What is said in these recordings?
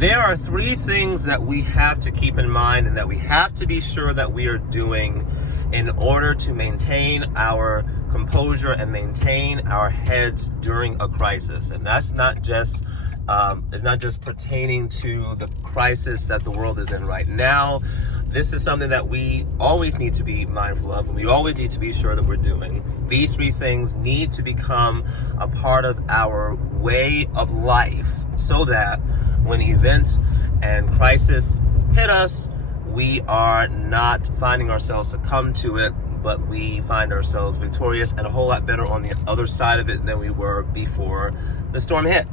There are three things that we have to keep in mind and that we have to be sure that we are doing in order to maintain our composure and maintain our heads during a crisis. And that's not just it's not just pertaining to the crisis that the world is in right now. This is something that we always need to be mindful of, and we always need to be sure that we're doing. These three things need to become a part of our way of life so that when events and crisis hit us, we are not finding ourselves succumb to it, but we find ourselves victorious and a whole lot better on the other side of it than we were before the storm hit.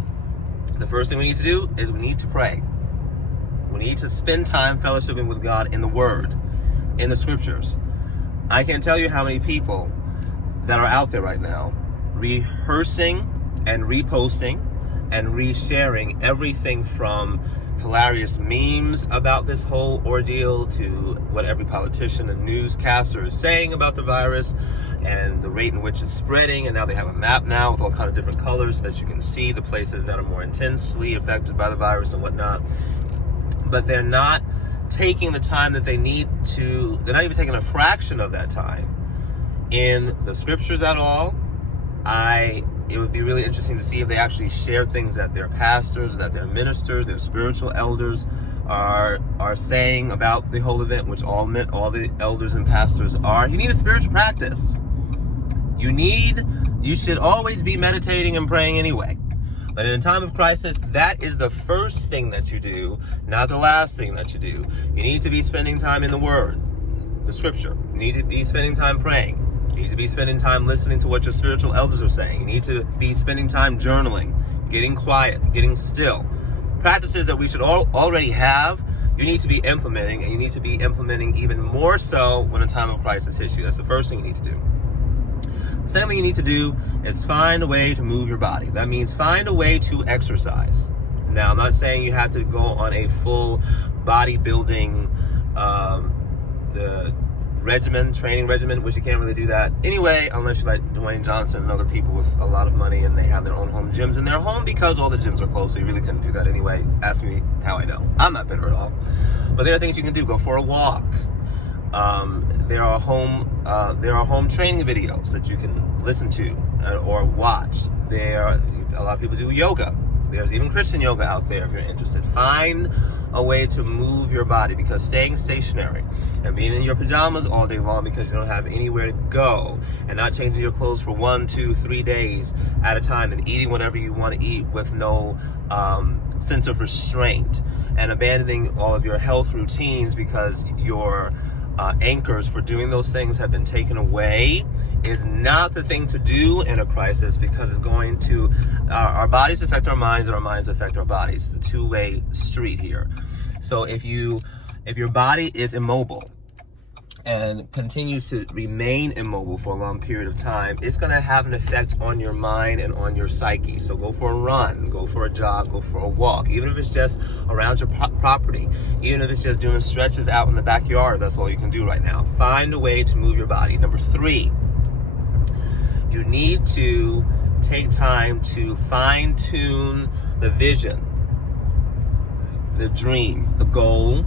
The first thing we need to do is we need to pray. We need to spend time fellowshipping with God in the Word, in the Scriptures. I can't tell you how many people that are out there right now rehearsing and reposting and resharing everything from hilarious memes about this whole ordeal to what every politician and newscaster is saying about the virus and the rate in which it's spreading. And now they have a map now with all kinds of different colors so that you can see the places that are more intensely affected by the virus and whatnot. But they're not taking the time that they need to, they're not even taking a fraction of that time in the Scriptures at all. It would be really interesting to see if they actually share things that their pastors, that their ministers, their spiritual elders are saying about the whole event, which all the elders and pastors are. You need a spiritual practice. You should always be meditating and praying anyway. But in a time of crisis, that is the first thing that you do, not the last thing that you do. You need to be spending time in the Word, the Scripture. You need to be spending time praying. You need to be spending time listening to what your spiritual elders are saying. You need to be spending time journaling, getting quiet, getting still. Practices that we should already have, you need to be implementing, and you need to be implementing even more so when a time of crisis hits you. That's the first thing you need to do. The second thing you need to do is find a way to move your body. That means find a way to exercise. Now, I'm not saying you have to go on a full bodybuilding training regimen, which you can't really do that anyway, unless you're like Dwayne Johnson and other people with a lot of money and they have their own home gyms in their home, because all the gyms are closed, so you really couldn't do that anyway. Ask me how I know. I'm not bitter at all. But there are things you can do. Go for a walk. There are home training videos that you can listen to or watch. A lot of people do yoga. There's even Christian yoga out there if you're interested. Find a way to move your body, because staying stationary and being in your pajamas all day long because you don't have anywhere to go and not changing your clothes for 1, 2, 3 days at a time and eating whatever you want to eat with no sense of restraint and abandoning all of your health routines because your anchors for doing those things have been taken away is not the thing to do in a crisis, because it's going to our bodies affect our minds and our minds affect our bodies. It's a two-way street here. So if your body is immobile and continues to remain immobile for a long period of time, it's going to have an effect on your mind and on your psyche. So go for a run, go for a jog, go for a walk, even if it's just around your property, even if it's just doing stretches out in the backyard. That's all you can do right now. Find a way to move your body. Number 3, you need to take time to fine-tune the vision, the dream, the goal,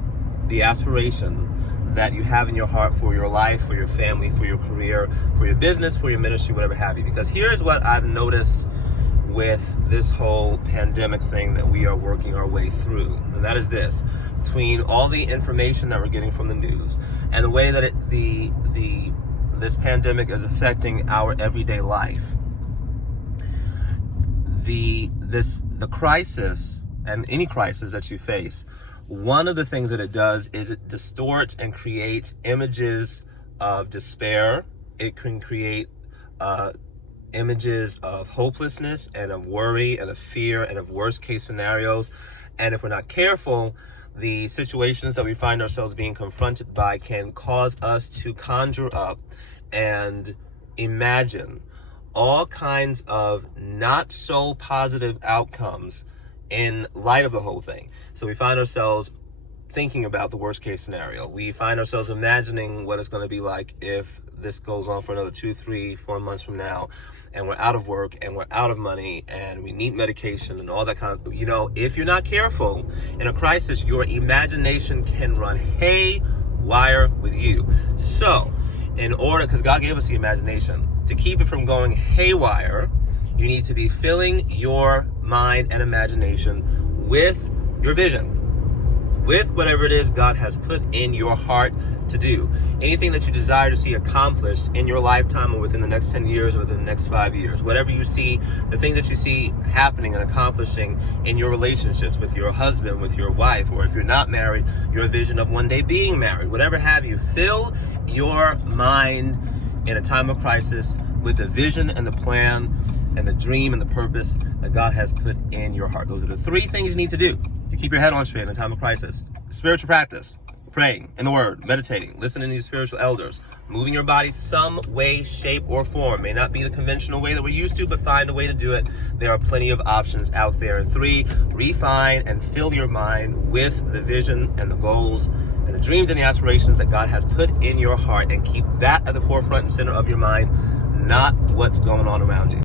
the aspiration that you have in your heart for your life, for your family, for your career, for your business, for your ministry, whatever have you. Because here's what I've noticed with this whole pandemic thing that we are working our way through. And that is this: between all the information that we're getting from the news and the way that this pandemic is affecting our everyday life, the crisis and any crisis that you face, one of the things that it does is it distorts and creates images of despair. It can create images of hopelessness and of worry and of fear and of worst case scenarios. And if we're not careful, the situations that we find ourselves being confronted by can cause us to conjure up and imagine all kinds of not so positive outcomes in light of the whole thing. So we find ourselves thinking about the worst case scenario. We find ourselves imagining what it's going to be like if this goes on for another 2, 3, 4 months from now, and we're out of work and we're out of money and we need medication and all that kind of, if you're not careful in a crisis, your imagination can run haywire with you. So in order, because God gave us the imagination, to keep it from going haywire, you need to be filling your mind and imagination with your vision, with whatever it is God has put in your heart to do. Anything that you desire to see accomplished in your lifetime or within the next 10 years or within the next 5 years. Whatever you see, the thing that you see happening and accomplishing in your relationships with your husband, with your wife, or if you're not married, your vision of one day being married, whatever have you, fill your mind in a time of crisis with the vision and the plan and the dream and the purpose that God has put in your heart. Those are the 3 things you need to do to keep your head on straight in a time of crisis. Spiritual practice, praying in the Word, meditating, listening to your spiritual elders, moving your body some way, shape, or form. May not be the conventional way that we're used to, but find a way to do it. There are plenty of options out there. And 3, refine and fill your mind with the vision and the goals and the dreams and the aspirations that God has put in your heart, and keep that at the forefront and center of your mind, not what's going on around you.